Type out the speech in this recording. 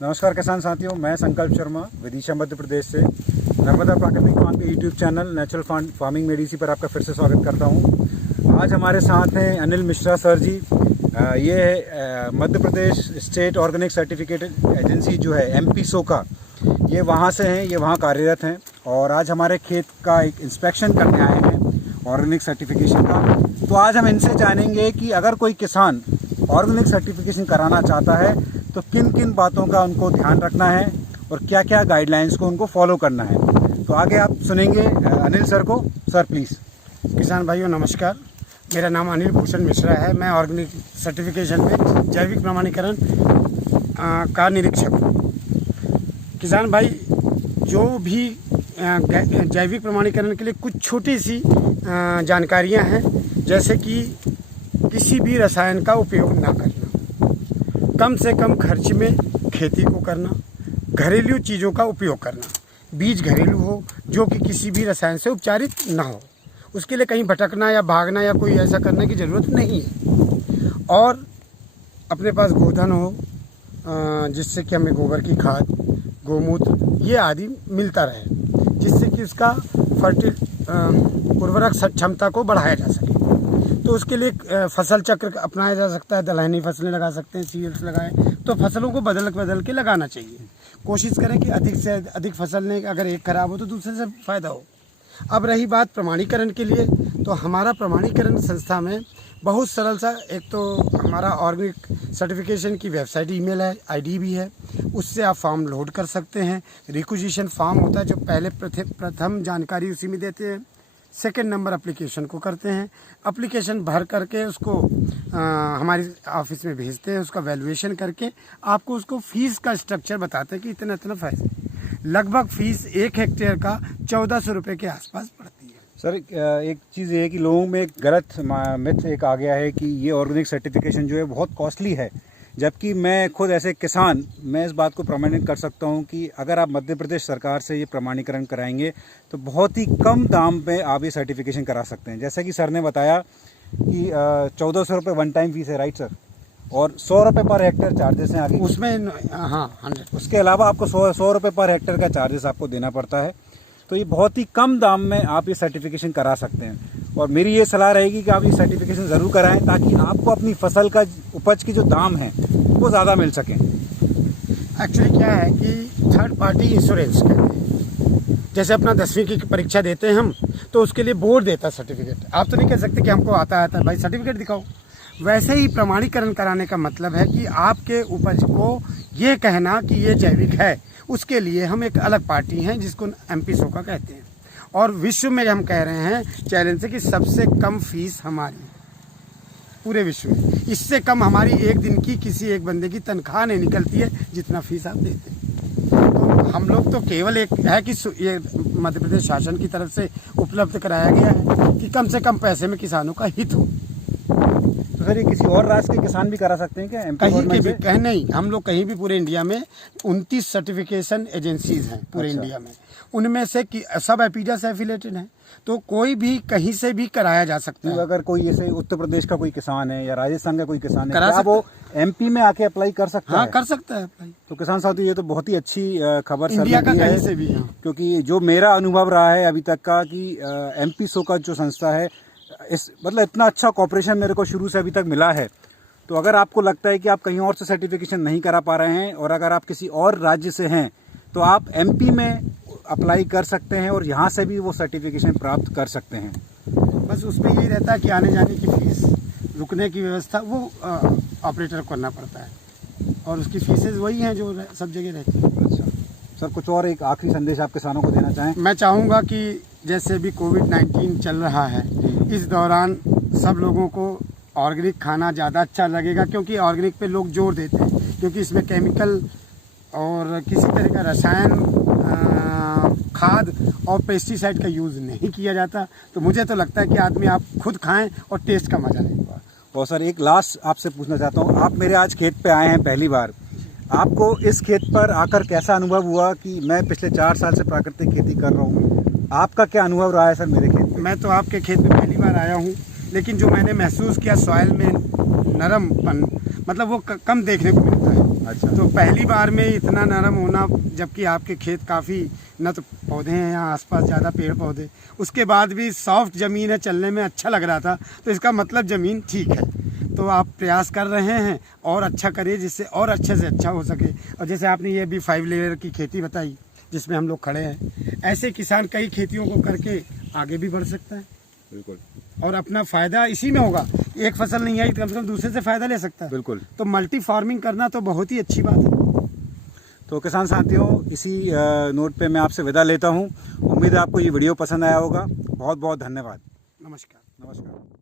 नमस्कार किसान साथियों, मैं संकल्प शर्मा विदिशा मध्य प्रदेश से नर्मदा प्राकृतिक फार्म के यूट्यूब चैनल नेचुरल फार्मिंग में डीसी पर आपका फिर से स्वागत करता हूं। आज हमारे साथ हैं अनिल मिश्रा सर जी। ये है Madhya Pradesh state organic certificate agency जो है एमपी सोका, ये वहाँ से हैं, ये वहाँ कार्यरत हैं और आज हमारे खेत का एक इंस्पेक्शन करने आए हैं ऑर्गेनिक सर्टिफिकेशन का। तो आज हम इनसे जानेंगे कि अगर कोई किसान ऑर्गेनिक सर्टिफिकेशन कराना चाहता है तो किन किन बातों का उनको ध्यान रखना है और क्या क्या गाइडलाइंस को उनको फॉलो करना है। तो आगे आप सुनेंगे अनिल सर को। Sir please. किसान भाइयों नमस्कार, मेरा नाम अनिल भूषण मिश्रा है। मैं ऑर्गेनिक सर्टिफिकेशन में जैविक प्रमाणीकरण का निरीक्षक हूँ। किसान भाई, जो भी जैविक प्रमाणीकरण के लिए कुछ छोटी सी जानकारियाँ हैं, जैसे कि किसी भी रसायन का उपयोग ना करना, कम से कम खर्च में खेती को करना, घरेलू चीज़ों का उपयोग करना, बीज घरेलू हो जो कि किसी भी रसायन से उपचारित ना हो, उसके लिए कहीं भटकना या भागना या कोई ऐसा करने की ज़रूरत नहीं है। और अपने पास गोधन हो जिससे कि हमें गोबर की खाद, गोमूत्र ये आदि मिलता रहे, जिससे कि उसका उर्वरक क्षमता को बढ़ाया जा सके। तो उसके लिए फसल चक्र अपनाया जा सकता है। दलहनी फसलें लगा सकते हैं, सीड्स लगाएं तो फसलों को बदल के लगाना चाहिए। कोशिश करें कि अधिक से अधिक फसल ने अगर एक खराब हो तो दूसरे से फ़ायदा हो। अब रही बात प्रमाणीकरण के लिए, तो हमारा प्रमाणीकरण संस्था में बहुत सरल सा, एक तो हमारा ऑर्गेनिक सर्टिफिकेशन की वेबसाइट, ईमेल है, आईडी भी है, उससे आप फॉर्म लोड कर सकते हैं। रिक्विजिशन फॉर्म होता है जो पहले प्रथम जानकारी उसी में देते हैं। सेकेंड नंबर एप्लीकेशन को करते हैं, एप्लीकेशन भर करके उसको हमारी ऑफिस में भेजते हैं। उसका वैल्यूएशन करके आपको उसको फीस का स्ट्रक्चर बताते हैं कि इतना इतना पैसे, लगभग फीस 1 हेक्टेयर का 1400 रुपये के आसपास पड़ती है। सर एक चीज़ ये है कि लोगों में एक गलत मिथ एक आ गया है कि ये ऑर्गेनिक सर्टिफिकेशन जो है बहुत कॉस्टली है, जबकि मैं खुद ऐसे किसान मैं इस बात को प्रमाणित कर सकता हूं कि अगर आप मध्य प्रदेश सरकार से ये प्रमाणीकरण कराएंगे तो बहुत ही कम दाम में आप ये सर्टिफिकेशन करा सकते हैं। जैसा कि सर ने बताया कि 1400 रुपये वन टाइम फीस है, राइट सर, और 100 रुपये पर हेक्टेयर चार्जेस हैं आगे उसमें। हाँ 100। उसके अलावा आपको 100 रुपये पर हेक्टेयर का चार्जेस आपको देना पड़ता है। तो ये बहुत ही कम दाम में आप ये सर्टिफिकेशन करा सकते हैं और मेरी ये सलाह रहेगी कि आप ये सर्टिफिकेशन ज़रूर कराएं ताकि आपको अपनी फसल का उपज की जो दाम है वो ज़्यादा मिल सकें। एक्चुअली क्या है कि थर्ड पार्टी इंश्योरेंस कहते हैं, जैसे अपना 10वीं की परीक्षा देते हैं हम, तो उसके लिए बोर्ड देता है सर्टिफिकेट। आप तो नहीं कह सकते कि हमको आता है भाई सर्टिफिकेट दिखाओ। वैसे ही प्रमाणीकरण कराने का मतलब है कि आपके उपज को ये कहना कि ये जैविक है, उसके लिए हम एक अलग पार्टी हैं जिसको एमपी सोका कहते हैं। और विश्व में हम कह रहे हैं चैलेंज से कि सबसे कम फीस हमारी पूरे विश्व में, इससे कम हमारी एक दिन की किसी एक बंदे की तनख्वाह नहीं निकलती है जितना फीस आप देते हैं। तो हम लोग तो केवल एक है कि ये मध्य प्रदेश शासन की तरफ से उपलब्ध कराया गया है कि कम से कम पैसे में किसानों का हित हो। तो सर ये किसी और राज्य के किसान भी करा सकते हैं क्या? कहीं के भी कहीं नहीं, हम लोग कहीं भी पूरे इंडिया में 29 सर्टिफिकेशन एजेंसीज हैं पूरे इंडिया में, उनमें से सब एपीडा से एफिलेटेड हैं, तो कोई भी कहीं से भी कराया जा सकता है। अगर कोई जैसे उत्तर प्रदेश का कोई किसान है या राजस्थान का कोई किसान है, क्या वो एमपी में आके अप्लाई कर सकता है? हाँ, कर सकता है अप्लाई। तो किसान साथियों, ये तो बहुत ही अच्छी खबर इंडिया का कहीं से भी, क्योंकि जो मेरा अनुभव रहा है अभी तक का कि एमपी सोका जो संस्था है, इस मतलब इतना अच्छा कॉपरेशन मेरे को शुरू से अभी तक मिला है। तो अगर आपको लगता है कि आप कहीं और से सर्टिफिकेशन नहीं करा पा रहे हैं और अगर आप किसी और राज्य से हैं तो आप एमपी में अप्लाई कर सकते हैं और यहाँ से भी वो सर्टिफिकेशन प्राप्त कर सकते हैं। बस उसमें यही रहता है कि आने जाने की फीस, रुकने की व्यवस्था वो ऑपरेटर को करना पड़ता है और उसकी फीसेज वही हैं जो सब जगह रहती है। अच्छा सर, कुछ और एक आखिरी संदेश आप किसानों को देना चाहें? मैं चाहूँगा कि जैसे भी कोविड-19 चल रहा है, इस दौरान सब लोगों को ऑर्गेनिक खाना ज़्यादा अच्छा लगेगा, क्योंकि ऑर्गेनिक पे लोग जोर देते हैं, क्योंकि इसमें केमिकल और किसी तरह का रसायन, खाद और पेस्टिसाइड का यूज़ नहीं किया जाता। तो मुझे तो लगता है कि आदमी आप खुद खाएं और टेस्ट का मजा लें। और सर एक लास्ट आपसे पूछना चाहता हूँ, आप मेरे आज खेत पे आए हैं पहली बार, आपको इस खेत पर आकर कैसा अनुभव हुआ? कि मैं पिछले 4 साल से प्राकृतिक खेती कर रहा हूँ, आपका क्या अनुभव रहा है सर मेरे खेत में? मैं तो आपके खेत में पहली बार आया हूँ, लेकिन जो मैंने महसूस किया सॉइल में नरमपन, मतलब वो कम देखने को मिलता है। अच्छा। तो पहली बार में इतना नरम होना, जबकि आपके खेत काफ़ी न तो पौधे हैं यहाँ आसपास ज़्यादा पेड़ पौधे, उसके बाद भी सॉफ्ट ज़मीन है, चलने में अच्छा लग रहा था, तो इसका मतलब ज़मीन ठीक है। तो आप प्रयास कर रहे हैं और अच्छा करिए जिससे और अच्छे से अच्छा हो सके। और जैसे आपने ये भी 5 लेयर की खेती बताई जिसमें हम लोग खड़े हैं, ऐसे किसान कई खेतियों को करके आगे भी बढ़ सकता है बिल्कुल और अपना फ़ायदा इसी में होगा। एक फसल नहीं आई तो कम से कम दूसरे से फ़ायदा ले सकता है। बिल्कुल। तो मल्टी फार्मिंग करना तो बहुत ही अच्छी बात है। तो किसान साथियों, इसी नोट पे मैं आपसे विदा लेता हूँ। उम्मीद है आपको ये वीडियो पसंद आया होगा। बहुत बहुत धन्यवाद। नमस्कार। नमस्कार।